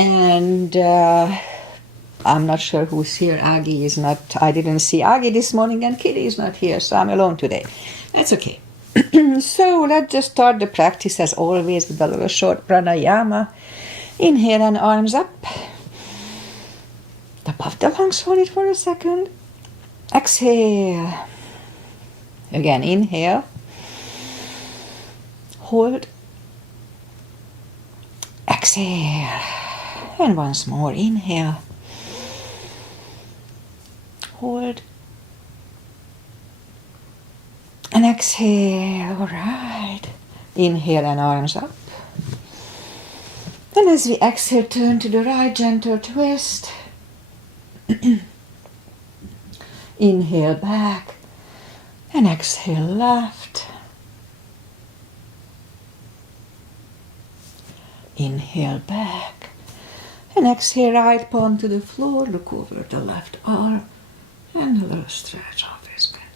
And I'm not sure who's here. Aggie is not. I didn't see Aggie this morning, and Kitty is not here, so I'm alone today. That's okay. So let's just start the practice as always with a little short pranayama. Inhale and arms up. Above the lungs, hold it for a second. Exhale. Again, inhale. Hold. Exhale. And once more, inhale. Hold. And exhale. All right. Inhale and arms up. And as we exhale, turn to the right, gentle twist. Inhale back. And exhale left. Inhale back. And exhale right palm to the floor. Look over the left arm. And a little stretch off his back.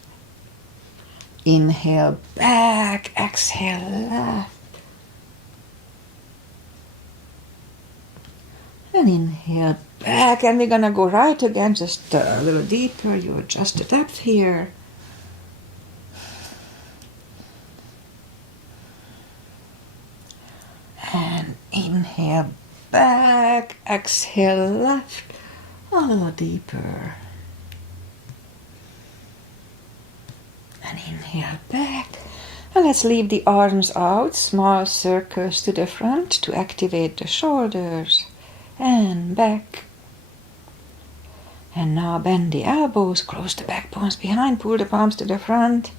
Inhale back. Exhale left. And inhale back. And we're going to go right again, just a little deeper. You adjust the depth here. And inhale back. Exhale left. A little deeper. And inhale back. And let's leave the arms out. Small circles to the front to activate the shoulders. And back. And now bend the elbows, close the back bones behind, pull the palms to the front.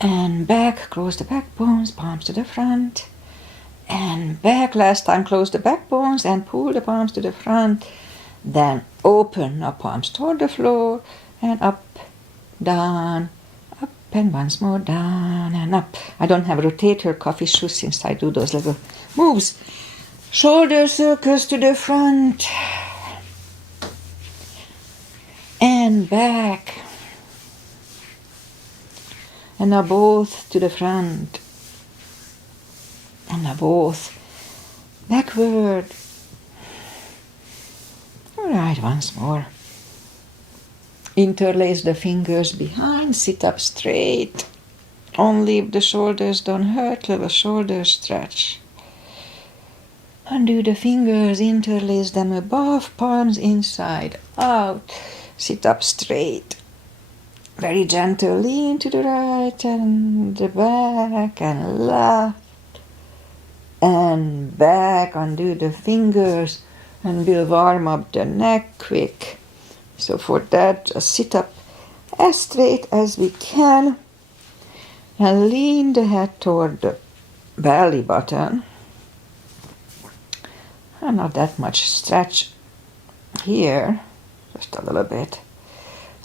And back, close the back bones, palms to the front. And back, last time close the back bones and pull the palms to the front. Then open the palms toward the floor and up, down, up, and once more down and up. I don't have rotator cuff issues since I do those little moves. Shoulder circles to the front and back. And now both to the front. And now both backward. All right, once more. Interlace the fingers behind, sit up straight. Only if the shoulders don't hurt, little shoulder stretch. Undo the fingers, interlace them above, palms inside out. Sit up straight. Very gentle, lean to the right and the back and left. And back, undo the fingers, and we'll warm up the neck quick. So for that, just sit up as straight as we can and lean the head toward the belly button. And not that much stretch here, just a little bit.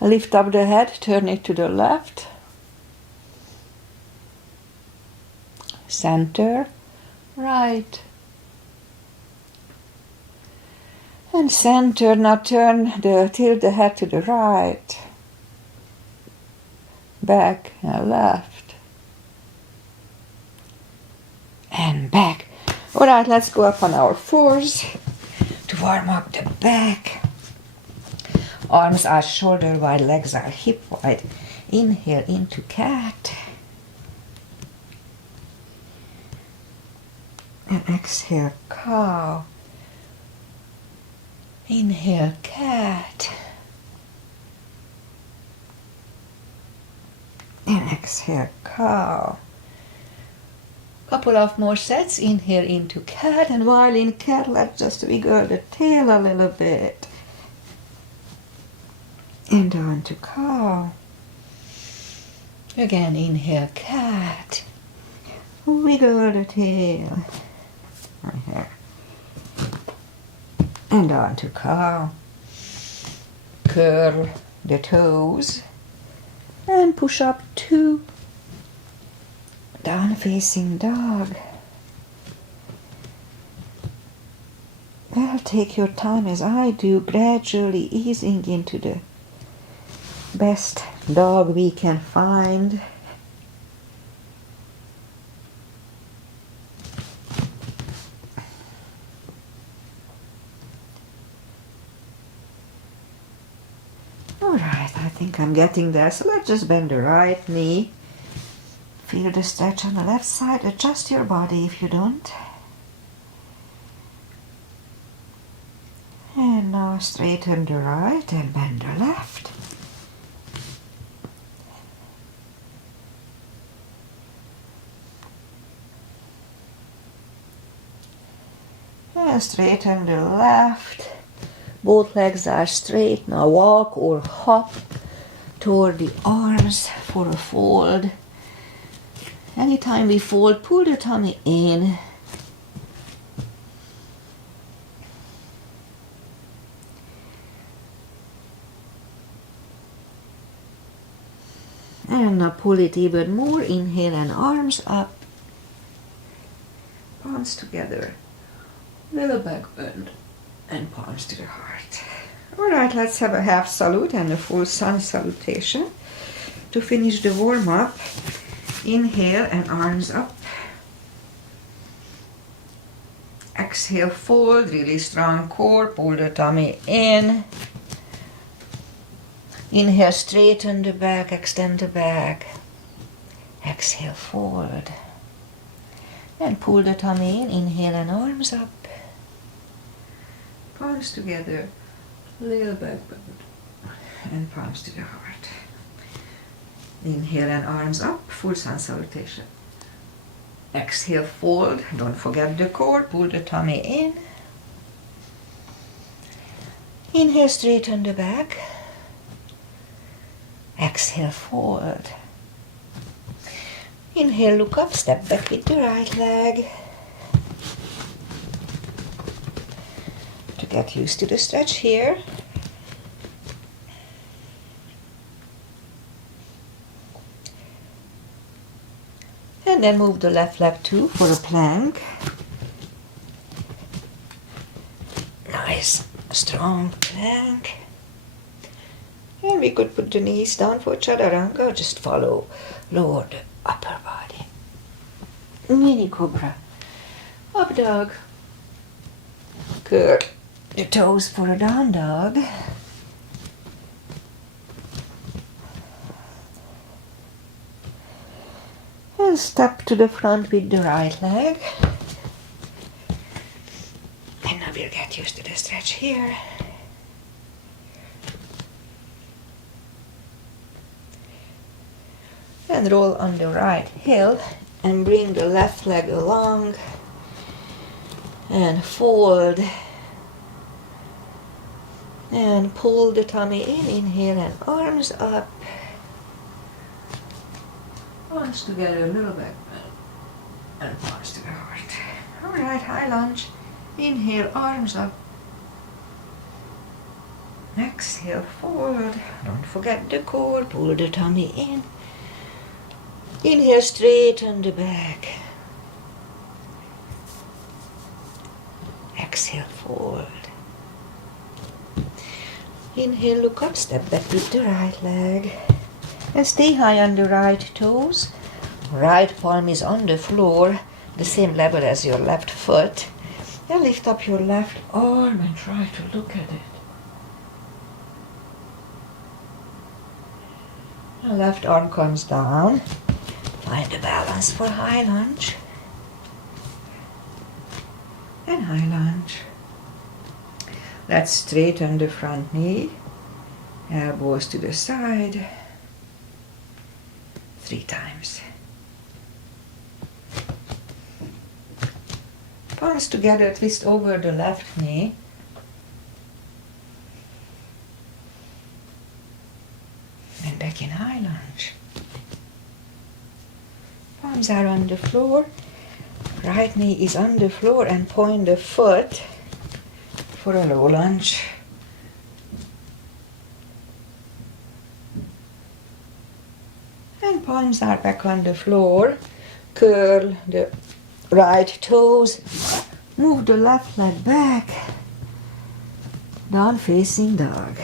Lift up the head, turn it to the left. Center, right. And center, now tilt the head to the right. Back and left. And back. All right, let's go up on our fours to warm up the back. Arms are shoulder wide, legs are hip wide. Inhale into cat. And exhale, cow. Inhale, cat. And exhale, cow. Couple of more sets. Inhale into cat, and while in cat, let's just wiggle the tail a little bit. And down to cow. Again, inhale, cat. Wiggle the tail. Right here. And on to cow. Curl the toes. And push up 2. Down facing dog. Well, take your time as I do, gradually easing into the best dog we can find. think I'm getting there, so let's just bend the right knee. Feel the stretch on the left side. Adjust your body if you don't. And now straighten the right and bend the left. And straighten the left. Both legs are straight. Now walk or hop toward the arms for a fold. Anytime we fold, pull the tummy in. And now pull it even more. Inhale and arms up. Palms together. Little back bend. And palms to the heart. Alright, let's have a half salute and a full sun salutation. To finish the warm-up, inhale and arms up. Exhale, fold, really strong core, pull the tummy in. Inhale, straighten the back, extend the back. Exhale, fold. And pull the tummy in, inhale and arms up. Palms together, little back bend, and palms to the heart. Inhale and arms up, full sun salutation. Exhale, fold, don't forget the core, pull the tummy in. Inhale, straighten the back. Exhale, fold. Inhale, look up, step back with the right leg. To get used to the stretch here. And then move the left leg too for a plank. Nice, strong plank. And we could put the knees down for chaturanga, just follow, lower the upper body. Mini cobra. Up dog. Curl the toes for a down dog. And step to the front with the right leg. And now we'll get used to the stretch here. And roll on the right heel and bring the left leg along and fold and pull the tummy in, inhale and arms up. Palms together, little back bend, and palms to the heart. Alright, high lunge. Inhale, arms up. Exhale, forward. Don't forget the core, pull the tummy in. Inhale, straighten the back. Exhale, forward. Inhale, look up, step back with the right leg. And stay high on the right toes. Right palm is on the floor, the same level as your left foot. And lift up your left arm and try to look at it. The left arm comes down. Find the balance for high lunge. And high lunge. Let's straighten the front knee. Elbows to the side. 3 times. Palms together, twist over the left knee. And back in high lunge. Palms are on the floor. Right knee is on the floor and point the foot for a low lunge. And palms are back on the floor. Curl the right toes. Move the left leg back. Down facing dog.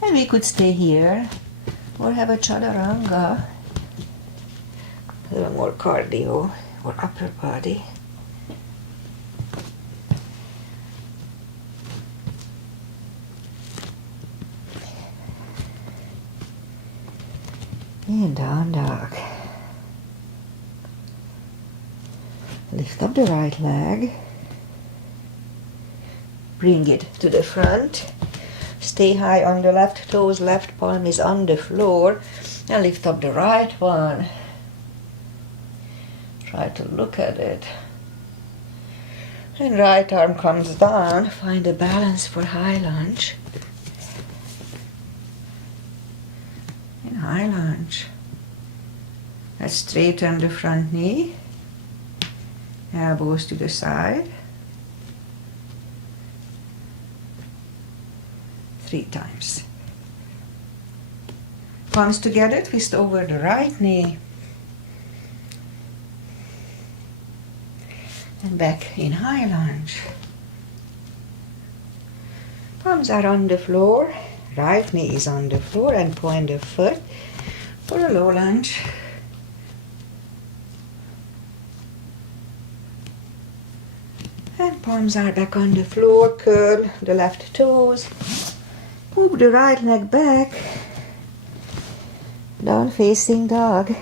And we could stay here or have a chaturanga. A little more cardio or upper body. And down dog. Lift up the right leg. Bring it to the front. Stay high on the left toes, left palm is on the floor. And lift up the right one. Try to look at it. And right arm comes down. Find a balance for high lunge. And high lunge. Let's straighten the front knee. Elbows to the side. 3 times. Palms together, twist over the right knee. And back in high lunge. Palms are on the floor. Right knee is on the floor and point the foot for a low lunge. And palms are back on the floor. Curl the left toes. Move the right leg back. Down facing dog.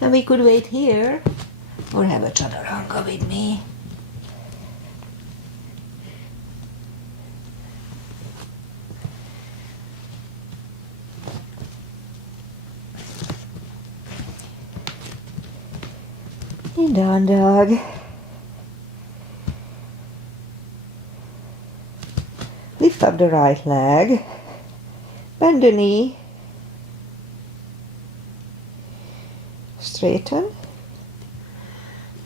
And we could wait here or have a chaturanga with me. And down dog. Lift up the right leg. Bend the knee. Straighten.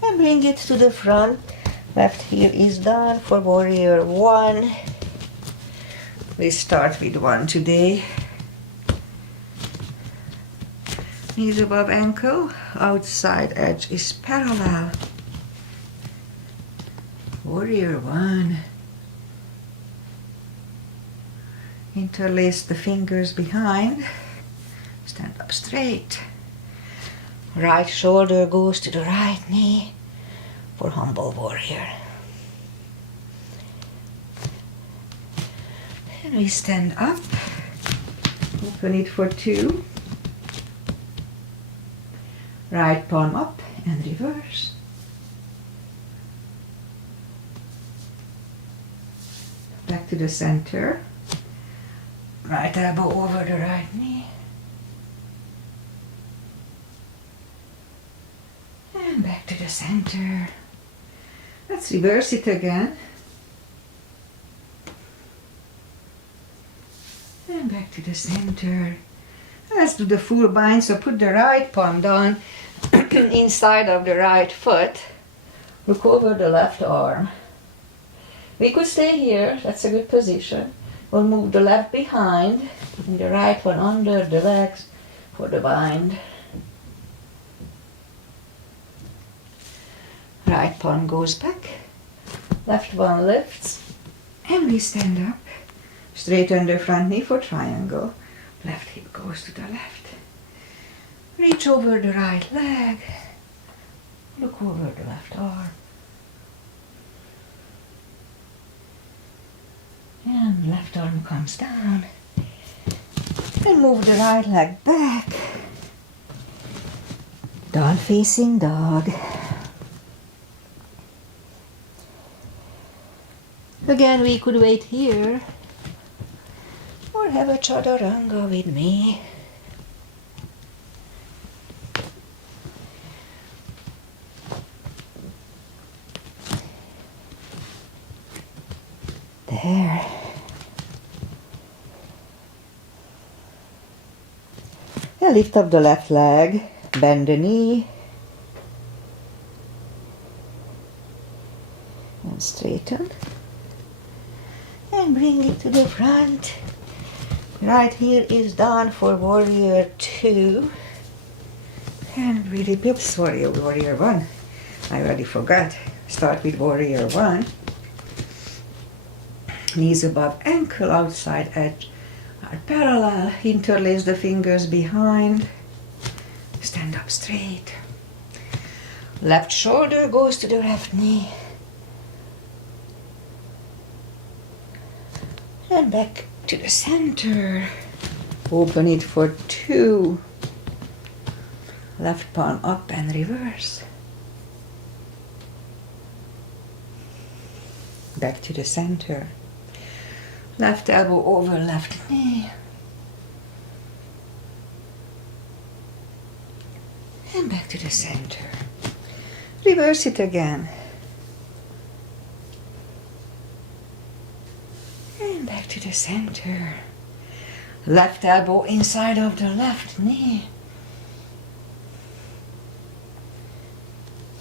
And bring it to the front. Left heel is down for warrior 1. We start with 1 today. Knees above ankle, outside edge is parallel. Warrior 1. Interlace the fingers behind. Stand up straight. Right shoulder goes to the right knee for humble warrior. And we stand up. Open it for 2. Right palm up and reverse. Back to the center. Right elbow over the right knee. And back to the center. Let's reverse it again. And back to the center. Let's do the full bind, so put the right palm down inside of the right foot. Look over the left arm. We could stay here, that's a good position. We'll move the left behind and the right one under the legs for the bind. Right palm goes back, left one lifts, and we stand up. Straighten the front knee for triangle. Left hip goes to the left. Reach over the right leg. Look over the left arm. And left arm comes down. And move the right leg back. Down facing dog. Again, we could wait here or have a chaturanga with me. There. And lift up the left leg, bend the knee, and straighten. And bring it to the front. Right heel is down for warrior 2. And really, oops, warrior 1. I already forgot. Start with warrior 1. Knees above ankle, outside edge are parallel. Interlace the fingers behind. Stand up straight. Left shoulder goes to the left knee. And back to the center. Open it for 2. Left palm up and reverse. Back to the center. Left elbow over left knee. And back to the center. Reverse it again. And back to the center. Left elbow inside of the left knee.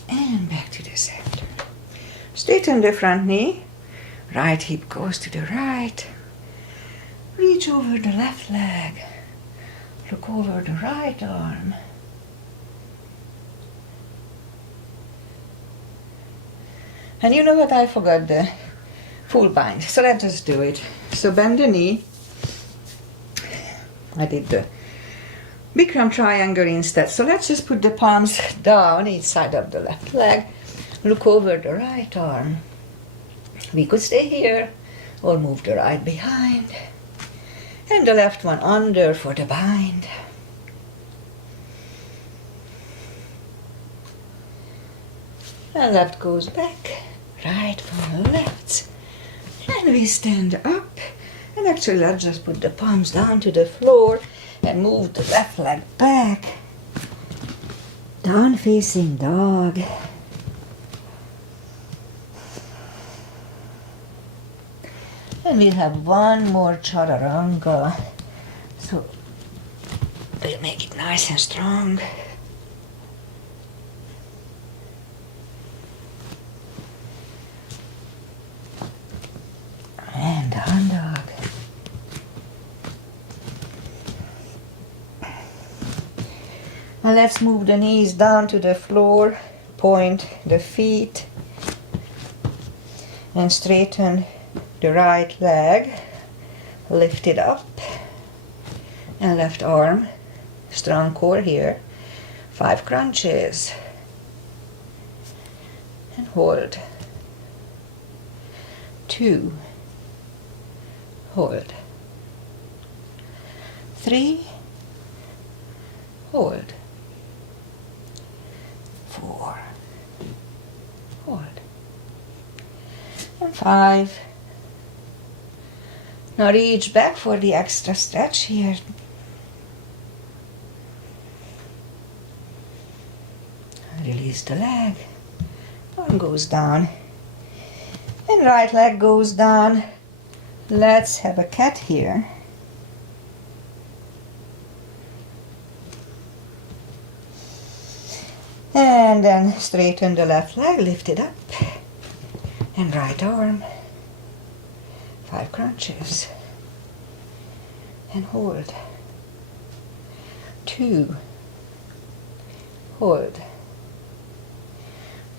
And back to the center. Straighten the front knee. Right hip goes to the right. Reach over the left leg. Look over the right arm. And you know what? I forgot the full bind. So let's just do it. So bend the knee. I did the Bikram triangle instead. So let's just put the palms down each side of the left leg. Look over the right arm. We could stay here or move the right behind. And the left one under for the bind. And left goes back, right from left. And we stand up. And actually let's just put the palms down to the floor and move the left leg back. Down facing dog. And we'll have one more chaturanga. So we'll make it nice and strong. And down dog. And let's move the knees down to the floor, point the feet, and straighten the right leg, lift it up, and left arm, strong core here, 5 crunches, and hold, 2, hold, 3, hold, 4, hold, and 5. Now reach back for the extra stretch here. Release the leg. Arm goes down. And right leg goes down. Let's have a cat here. And then straighten the left leg, lift it up. And right arm. 5 crunches. And hold. 2. Hold.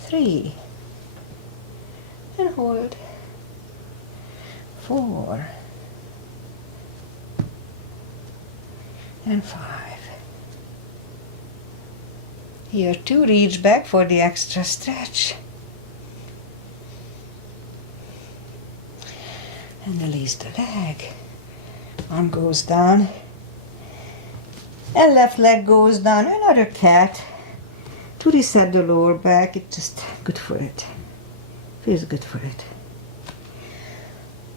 3. And hold. 4. And 5. Here too, reach back for the extra stretch. And release the leg. Arm goes down. And left leg goes down. Another cat. To reset the lower back. It's just good for it. Feels good for it.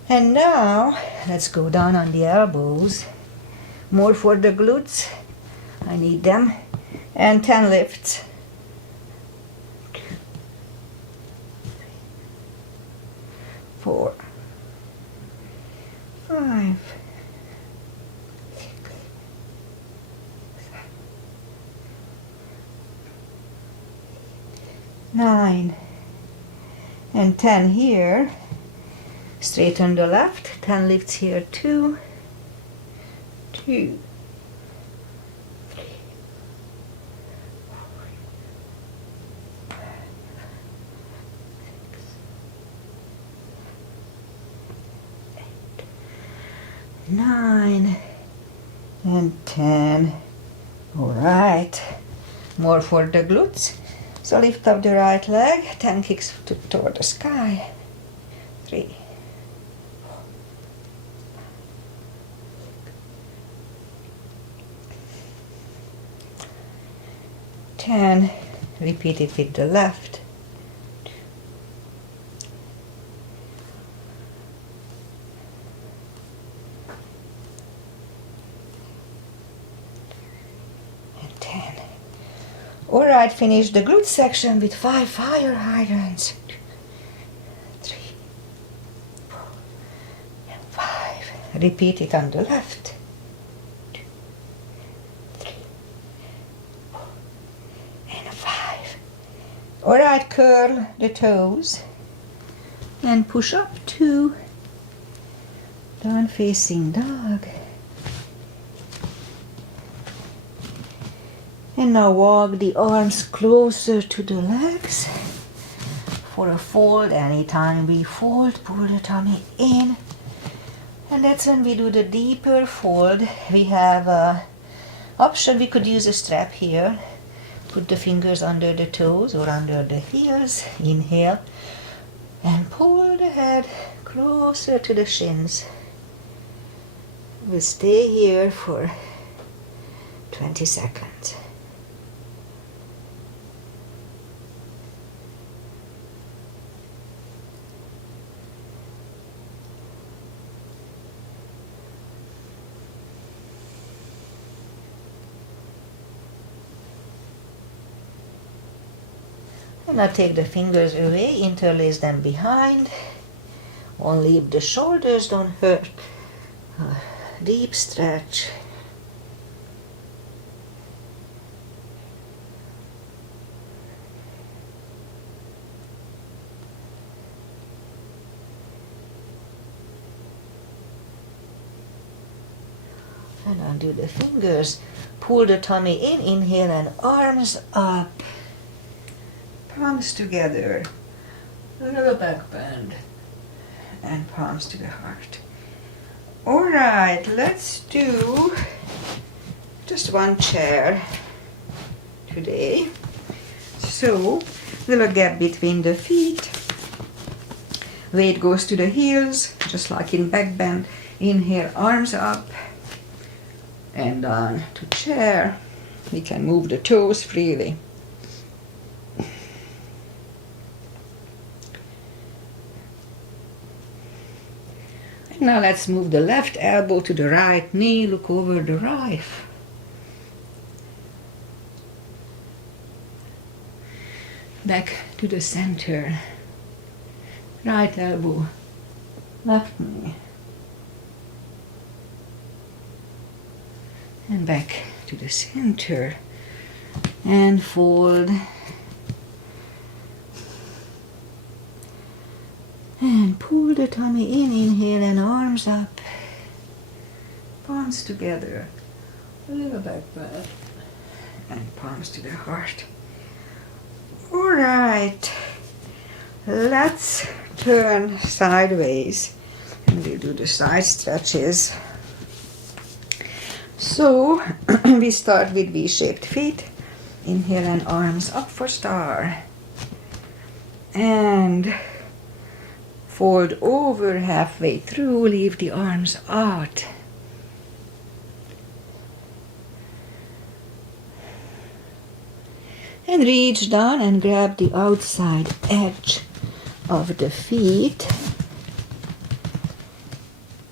And now, let's go down on the elbows. More for the glutes. I need them. And 10 lifts. 2, 3, 4, 5, 6, 7, 9, and 10 here. Straighten the left, 10 lifts here, 2, 2, 3, 4, 5, 6, 8, 9, and 10. All right, more for the glutes. So lift up the right leg, 10 kicks toward the sky. 3, 4, 5, 6, 10. Repeat it with the left. And 10. Alright, finish the glute section with 5 fire hydrants. 3, 4, and 5. Repeat it on the left. 2, 3, 4, and 5. Alright, curl the toes and push up to down facing dog. And now walk the arms closer to the legs for a fold. Anytime we fold, pull the tummy in. And that's when we do the deeper fold. We have an option. We could use a strap here. Put the fingers under the toes or under the heels. Inhale and pull the head closer to the shins. We'll stay here for 20 seconds. And now take the fingers away, interlace them behind. Only if the shoulders don't hurt. Deep stretch. And undo the fingers. Pull the tummy in, inhale and arms up. Palms together, a little back bend, and palms to the heart. Alright, let's do just one chair today. So, little gap between the feet. Weight goes to the heels, just like in back bend. Inhale, arms up, and down to chair. We can move the toes freely. Now let's move the left elbow to the right knee, look over the right. Back to the center. Right elbow, left knee. And back to the center. And fold. And pull the tummy in, inhale and arms up. Palms together. A little back bend. And palms to the heart. Alright. Let's turn sideways. And we'll do the side stretches. So, we start with V-shaped feet. Inhale and arms up for star. And fold over halfway through, leave the arms out. And reach down and grab the outside edge of the feet.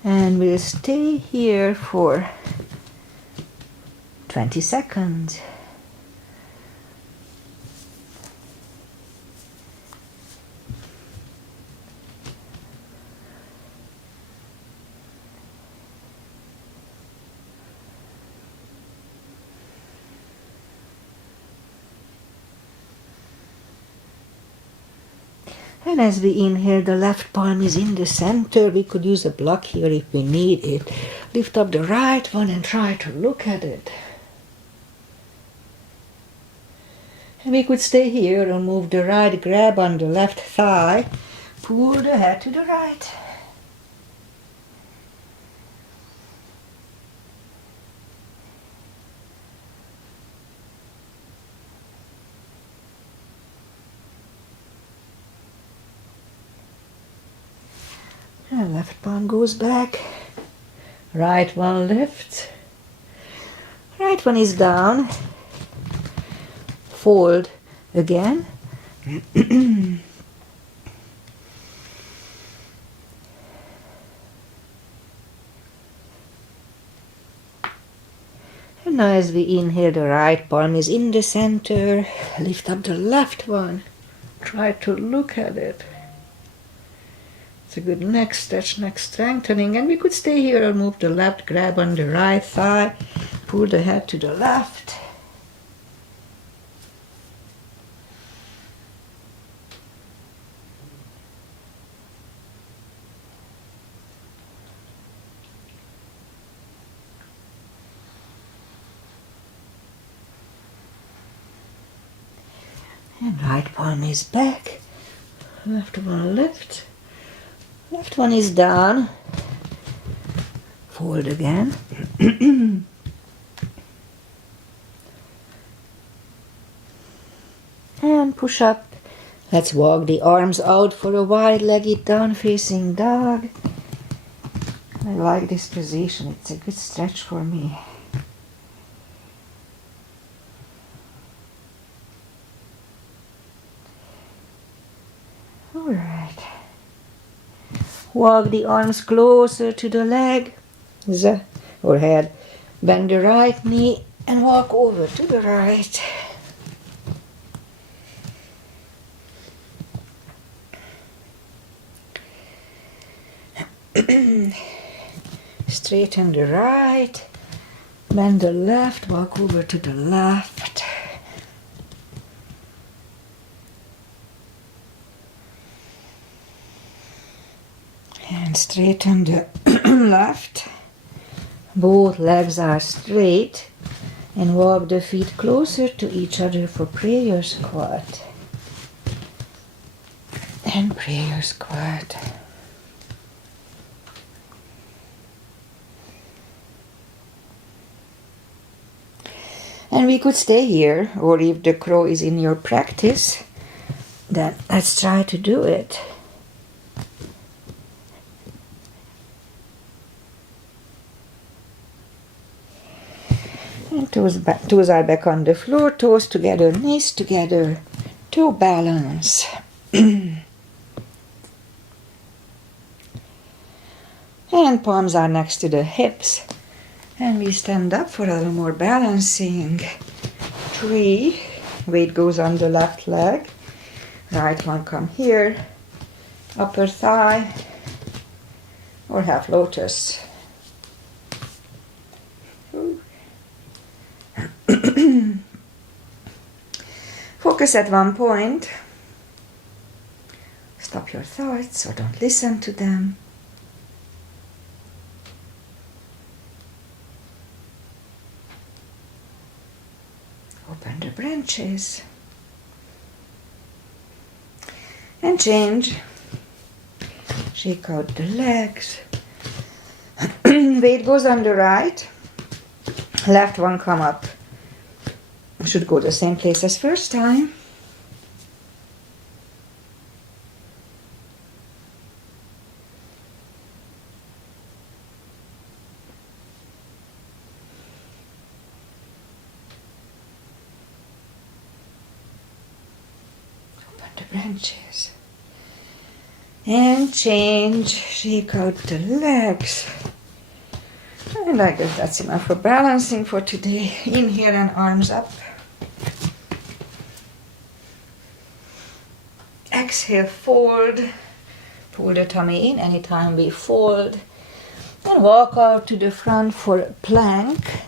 And we'll stay here for 20 seconds. And as we inhale, the left palm is in the center. We could use a block here if we need it. Lift up the right one and try to look at it. And we could stay here and move the right, grab on the left thigh, pull the head to the right. And left palm goes back, right one lifts, right one is down, fold again. And now as we inhale, the right palm is in the center. Lift up the left one. Try to look at it. It's a good neck stretch, neck strengthening. And we could stay here or move the left, grab on the right thigh, pull the head to the left. And right palm is back. Left one lift. Left one is down. Fold again. And push up. Let's walk the arms out for a wide-legged down-facing dog. I like this position. It's a good stretch for me. All right. Walk the arms closer to the leg or head. Bend the right knee and walk over to the right. Straighten the right. Bend the left, walk over to the left. And straighten the left. Both legs are straight. And walk the feet closer to each other for prayer squat. And prayer squat. And we could stay here, or if the crow is in your practice, then let's try to do it. And toes are back on the floor, toes together, knees together, toe balance. And palms are next to the hips. And we stand up for a little more balancing. 3. Weight goes on the left leg. Right one come here. Upper thigh. Or half lotus. Focus at one point. Stop your thoughts or don't listen to them. Open the branches. And change. Shake out the legs. Weight goes on the right. Left one come up. Should go the same place as first time. Open the branches. And change. Shake out the legs. And I guess that's enough for balancing for today. Inhale and arms up. Exhale, fold. Pull the tummy in anytime we fold. And walk out to the front for a plank.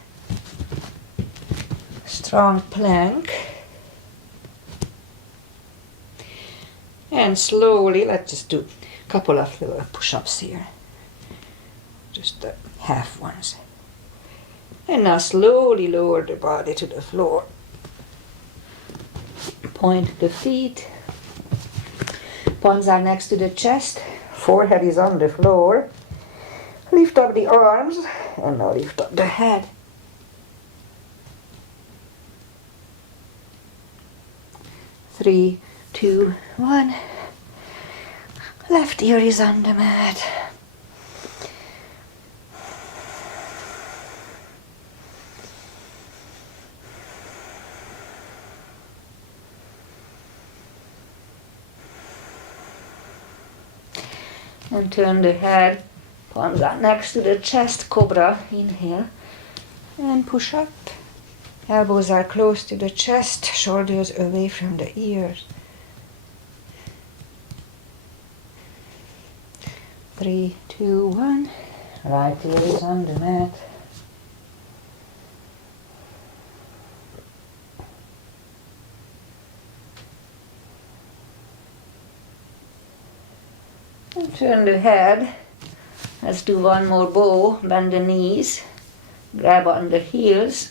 Strong plank. And slowly, let's just do a couple of little push-ups here. Just the half ones. And now slowly lower the body to the floor. Point the feet. Palms are next to the chest. Forehead is on the floor. Lift up the arms. And now lift up the head. Three, two, one. Left ear is on the mat. And turn the head. Palms are next to the chest, cobra. Inhale. And push up. Elbows are close to the chest, shoulders away from the ears. 3, 2, 1. Right ear is on the mat. And turn the head. Let's do one more bow. Bend the knees. Grab on the heels.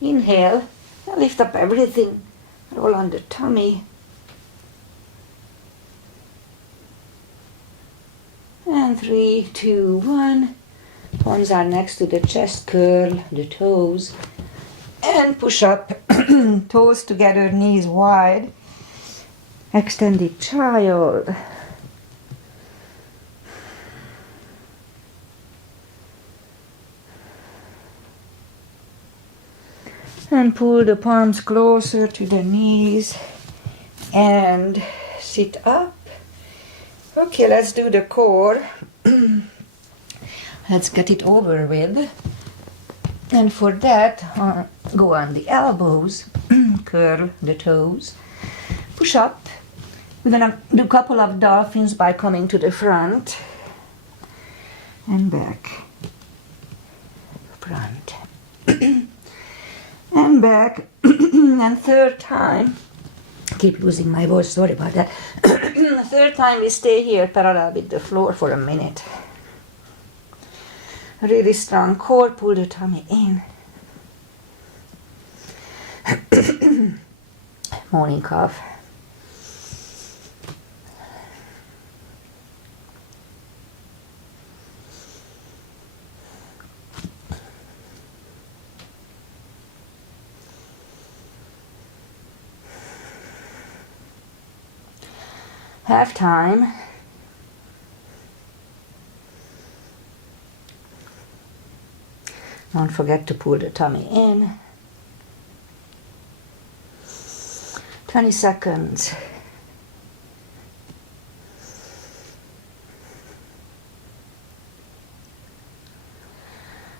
Inhale. And lift up everything. Roll on the tummy. And 3, 2, 1. Palms are next to the chest. Curl the toes. And push up. Toes together, knees wide. Extended child. And pull the palms closer to the knees and sit up. Okay, let's do the core. Let's get it over with. And for that, go on the elbows, curl the toes, push up. We're gonna do a couple of dolphins by coming to the front and back, front. And back, and third time, keep losing my voice, sorry about that. Third time we stay here parallel with the floor for a minute. Really strong core, pull the tummy in. Morning cough. Half time. Don't forget to pull the tummy in. 20 seconds.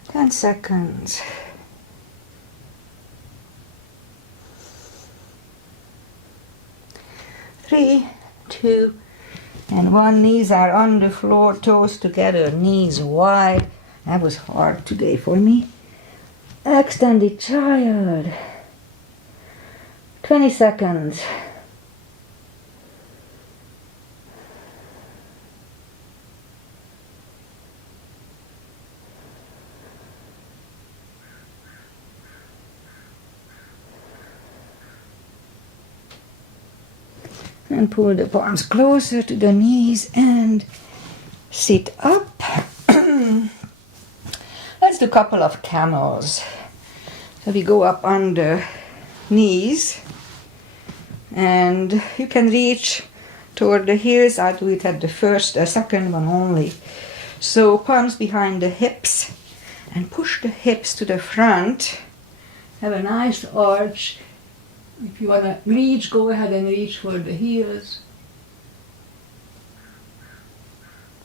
Ten seconds. Three, 2, and 1. Knees are on the floor, toes together, knees wide. That was hard today for me. Extended child. 20 seconds. And pull the palms closer to the knees and sit up. Let's do a couple of camels. So we go up on the knees and you can reach toward the heels. I do it at the second one only. So palms behind the hips and push the hips to the front. Have a nice arch. If you want to reach, go ahead and reach for the heels.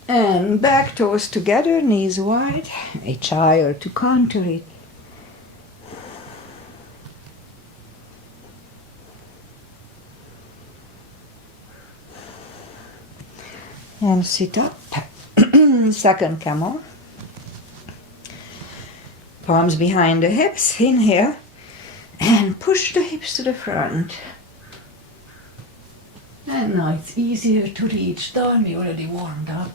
And back toes together, knees wide. A child to contour it. And sit up. Second camel. Palms behind the hips. Inhale. And push the hips to the front. And now it's easier to reach down. We already warmed up.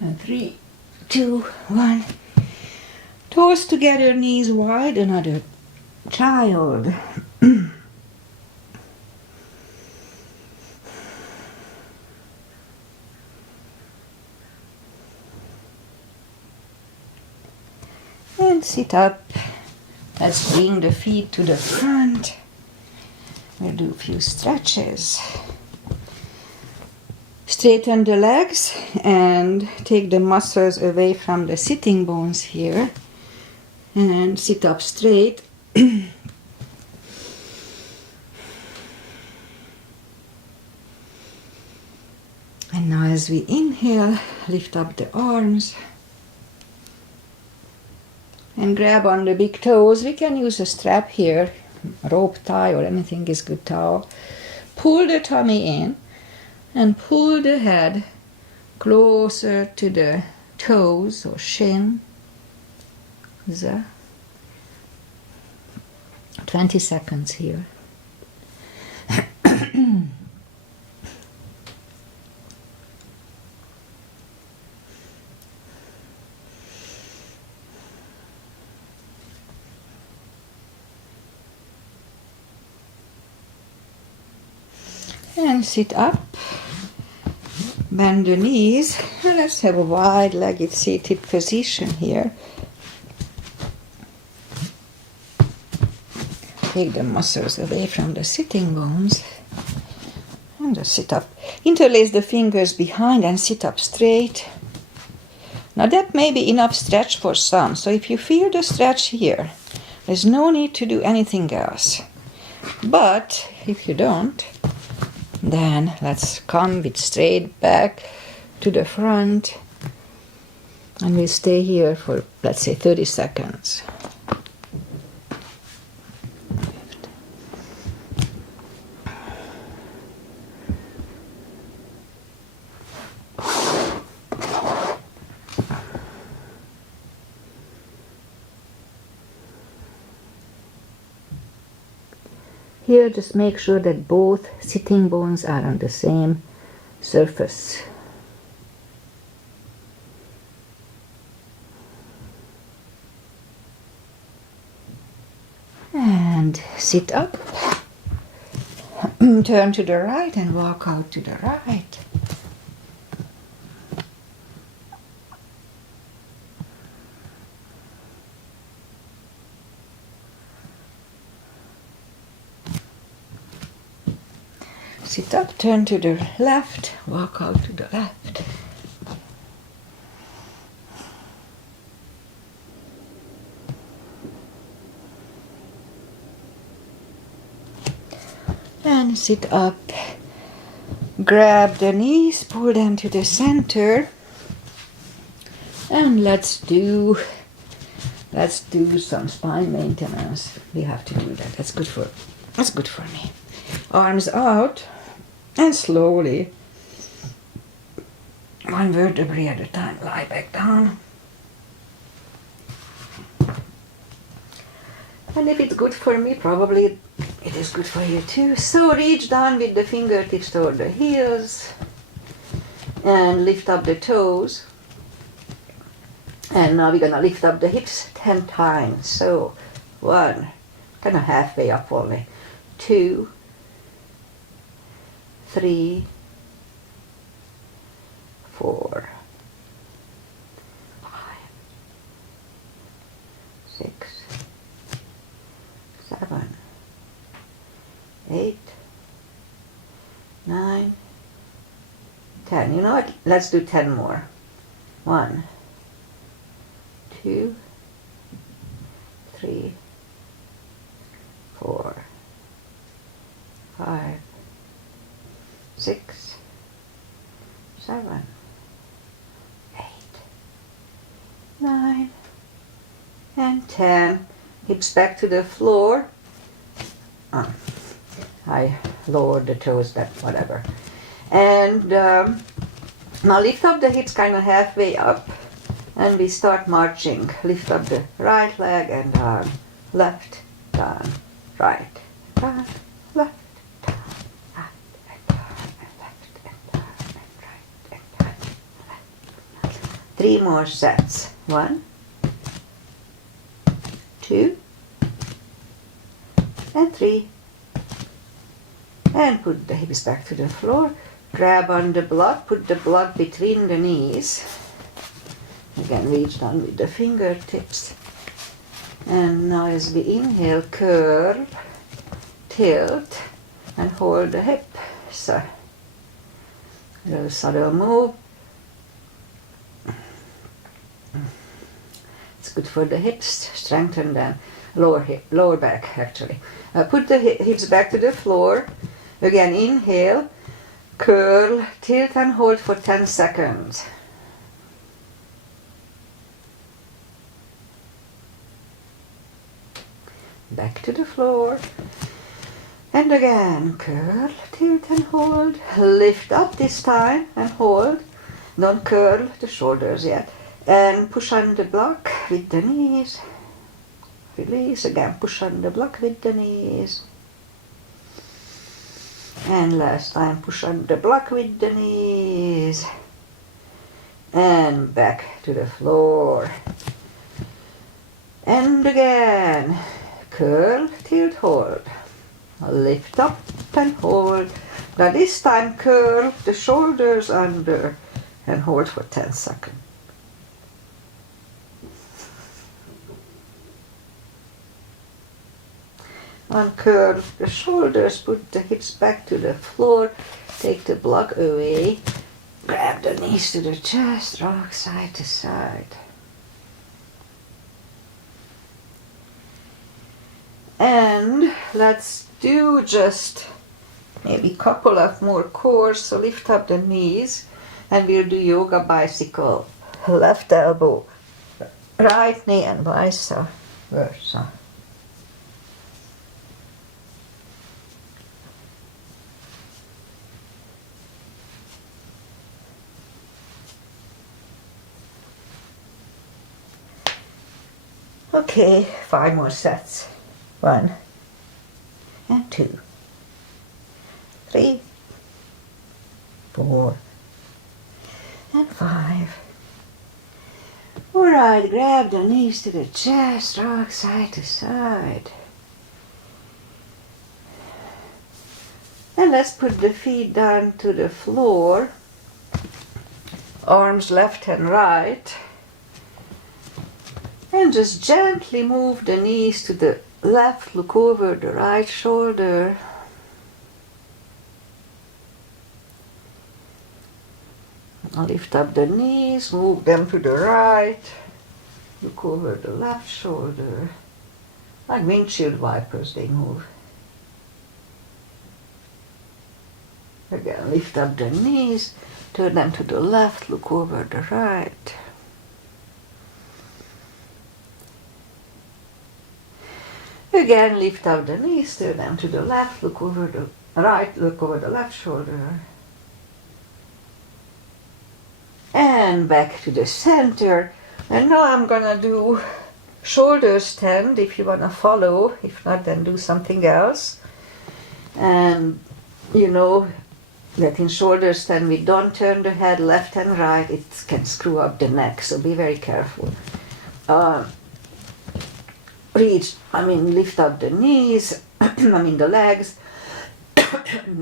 And 3, 2, 1. Toes together, knees wide. Another child. And sit up. Let's bring the feet to the front. We'll do a few stretches. Straighten the legs and take the muscles away from the sitting bones here. And sit up straight. And now as we inhale, lift up the arms. And grab on the big toes. We can use a strap here, a rope tie or anything is good towel. Pull the tummy in and pull the head closer to the toes or shin. 20 seconds here. And sit up, bend the knees, and let's have a wide-legged seated position here. Take the muscles away from the sitting bones and just sit up. Interlace the fingers behind and sit up straight. Now that may be enough stretch for some, so if you feel the stretch here, there's no need to do anything else. But if you don't, then let's come with straight back to the front and we'll stay here for, let's say, 30 seconds. Here, just make sure that both sitting bones are on the same surface. And sit up. Turn to the right and walk out to the right. Sit up, turn to the left, walk out to the left. And sit up, grab the knees, pull them to the center. And let's do some spine maintenance. We have to do that. That's good for me. Arms out. And slowly, one vertebrae at a time, lie back down. And if it's good for me, probably it is good for you too. So reach down with the fingertips toward the heels and lift up the toes. And now we're gonna lift up the hips 10 times. So 1, kind of halfway up only, 2, 3, 4, 5, 6, 7, 8, 9, 10. You know what? Let's do 10 more. 1, 2, 3, 4, 5, 6, 7, 8, 9, and 10. Hips back to the floor. I lowered the toes, that whatever. And now lift up the hips kind of halfway up and we start marching. Lift up the right leg and down, left, down, right, down, left. 3 more sets. 1, 2, and 3. And put the hips back to the floor. Grab on the block, put the block between the knees. Again, reach down with the fingertips. And now as we inhale, curve, tilt, and hold the hip. So, A little subtle move. It's good for the hips, strengthen the lower back actually. Put the hips back to the floor. Again, inhale, curl, tilt and hold for 10 seconds. Back to the floor. And again, curl, tilt and hold. Lift up this time and hold. Don't curl the shoulders yet. And push on the block with the knees. Release again, push on the block with the knees. And last time, push on the block with the knees. And back to the floor. And again, curl, tilt, hold. Lift up and hold. Now this time curl the shoulders under and hold for 10 seconds. Uncurl the shoulders, put the hips back to the floor, take the block away, grab the knees to the chest, rock side to side. And let's do just maybe a couple of more cores, so lift up the knees and we'll do yoga bicycle. Left elbow, right knee and vice versa. Okay, 5 more sets. 1 and 2, 3, 4, and 5. Alright, grab the knees to the chest, rock side to side. And let's put the feet down to the floor. Arms left and right. And just gently move the knees to the left, look over the right shoulder. Lift up the knees, move them to the right, look over the left shoulder. Like windshield wipers they move. Again, lift up the knees, turn them to the left, look over the right. Again, lift up the knees, turn them to the left, look over the right, look over the left shoulder. And back to the center. And now I'm gonna do shoulder stand if you wanna follow. If not, then do something else. And you know that in shoulder stand we don't turn the head left and right. It can screw up the neck, so be very careful. Lift up the knees, the legs,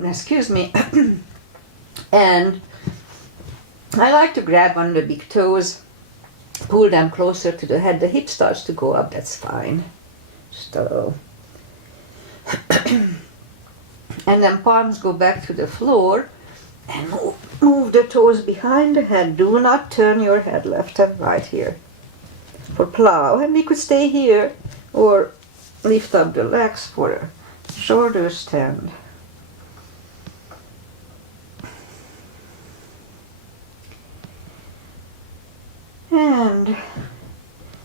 excuse me, and I like to grab on the big toes, pull them closer to the head, the hip starts to go up, that's fine, so, and then palms go back to the floor, and move the toes behind the head, do not turn your head left and right here, for plow, and we could stay here, or lift up the legs for a shoulder stand. And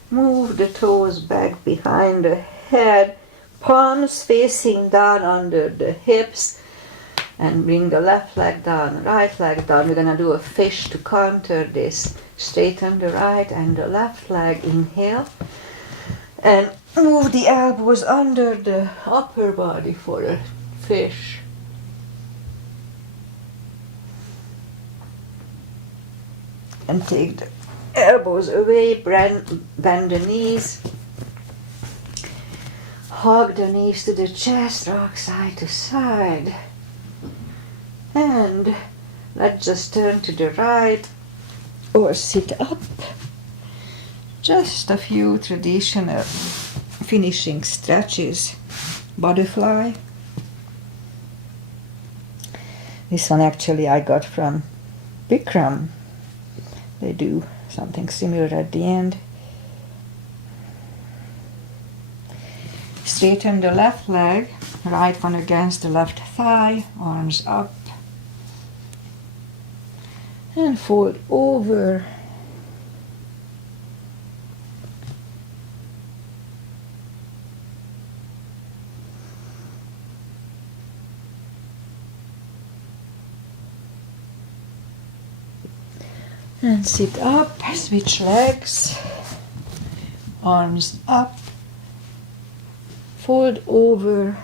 move the toes back behind the head, palms facing down under the hips, and bring the left leg down, right leg down. We're gonna do a fish to counter this. Straighten the right and the left leg, inhale. And move the elbows under the upper body for a fish. And take the elbows away, bend the knees. Hug the knees to the chest, rock side to side. And let's just turn to the right or sit up. Just a few traditional finishing stretches. Butterfly. This one actually I got from Bikram. They do something similar at the end. Straighten the left leg, right one against the left thigh, arms up. And fold over. And sit up, switch legs, arms up, fold over,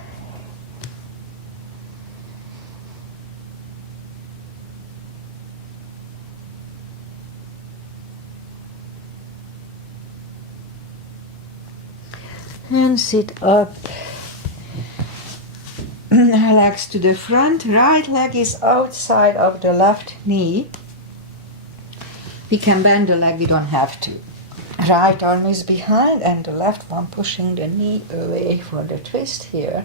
and sit up. Legs to the front, right leg is outside of the left knee. We can bend the leg, we don't have to. Right arm is behind and the left one pushing the knee away for the twist here.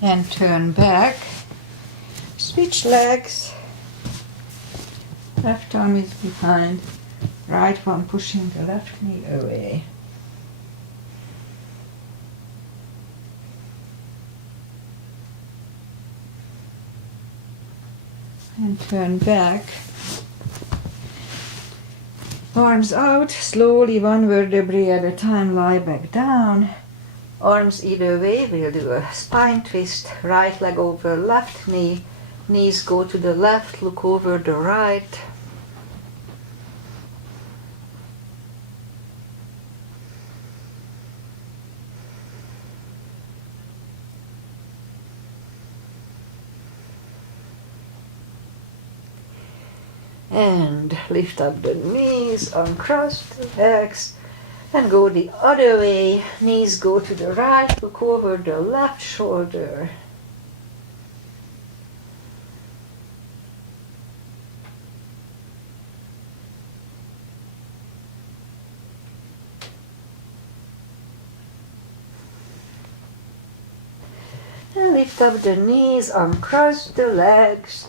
And turn back. Switch legs. Left arm is behind. Right one pushing the left knee away. And turn back. Arms out, slowly one vertebrae at a time lie back down. Arms either way, we'll do a spine twist, right leg over left knee. Knees go to the left, look over the right. And lift up the knees, uncross the legs, and go the other way. Knees go to the right, look over the left shoulder. And lift up the knees, uncross the legs.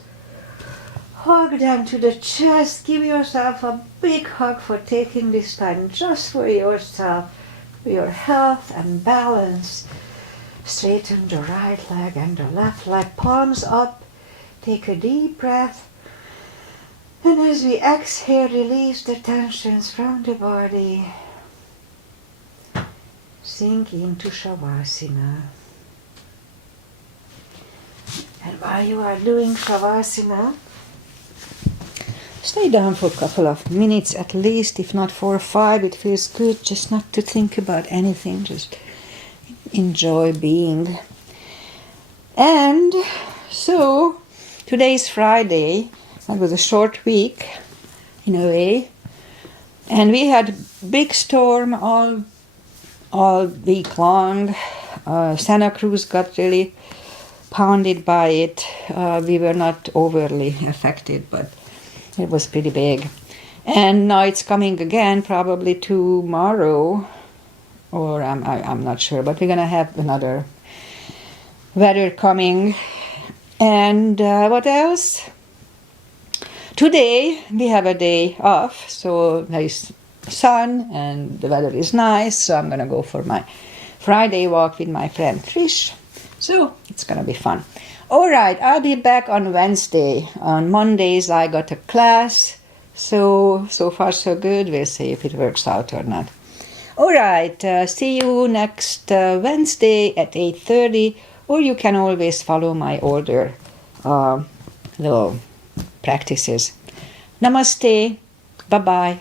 Hug them to the chest. Give yourself a big hug for taking this time just for yourself, for your health and balance. Straighten the right leg and the left leg, palms up. Take a deep breath. And as we exhale, release the tensions from the body. Sink into Shavasana. And while you are doing Shavasana, stay down for a couple of minutes at least, if not 4 or 5. It feels good just not to think about anything, just enjoy being. And so, today's Friday. That was a short week, in a way. And we had big storm all week long. Santa Cruz got really pounded by it. We were not overly affected, but it was pretty big. And now it's coming again, probably tomorrow, or I'm not sure, but we're going to have another weather coming. And what else? Today we have a day off, so there is sun and the weather is nice, so I'm going to go for my Friday walk with my friend Trish. So it's going to be fun. All right, I'll be back on Wednesday. On Mondays, I got a class. So far so good. We'll see if it works out or not. All right, see you next Wednesday at 8:30. Or you can always follow my older little practices. Namaste. Bye-bye.